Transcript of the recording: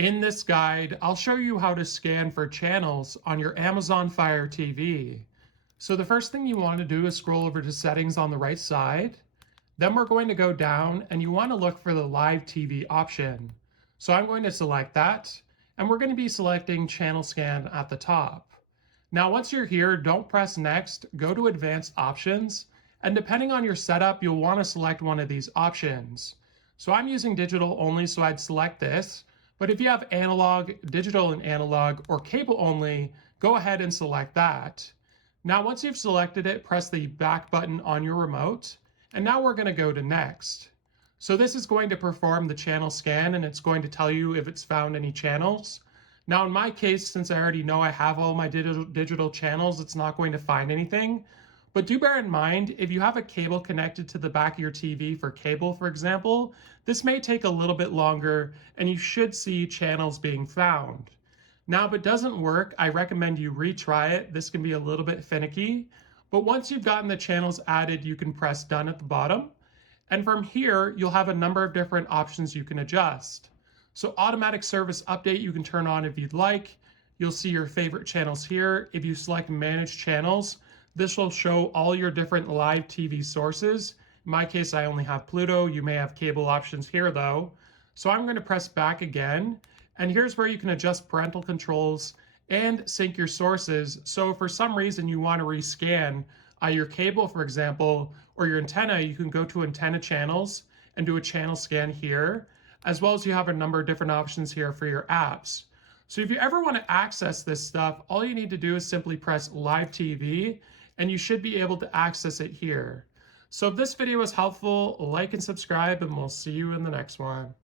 In this guide, I'll show you how to scan for channels on your Amazon Fire TV. So the first thing you want to do is scroll over to settings on the right side. Then we're going to go down and you want to look for the live TV option. So I'm going to select that and we're going to be selecting channel scan at the top. Now once you're here, don't press next, go to advanced options, and depending on your setup, you'll want to select one of these options. So I'm using digital only, so I'd select this. But if you have analog, digital and analog, or cable only, go ahead and select that. Now, once you've selected it, press the back button on your remote. And now we're going to go to next. So this is going to perform the channel scan and it's going to tell you if it's found any channels. Now, in my case, since I already know I have all my digital channels, it's not going to find anything. But do bear in mind, if you have a cable connected to the back of your TV for cable, for example, this may take a little bit longer and you should see channels being found. Now, if it doesn't work, I recommend you retry it. This can be a little bit finicky, but once you've gotten the channels added, you can press done at the bottom. And from here, you'll have a number of different options you can adjust. So automatic service update, you can turn on if you'd like. You'll see your favorite channels here. If you select manage channels, this will show all your different live TV sources. In my case, I only have Pluto. You may have cable options here though. So I'm going to press back again. And here's where you can adjust parental controls and sync your sources. So if for some reason you want to rescan your cable, for example, or your antenna, you can go to antenna channels and do a channel scan here, as well as you have a number of different options here for your apps. So if you ever want to access this stuff, all you need to do is simply press live TV and you should be able to access it here. So if this video was helpful, like and subscribe and we'll see you in the next one.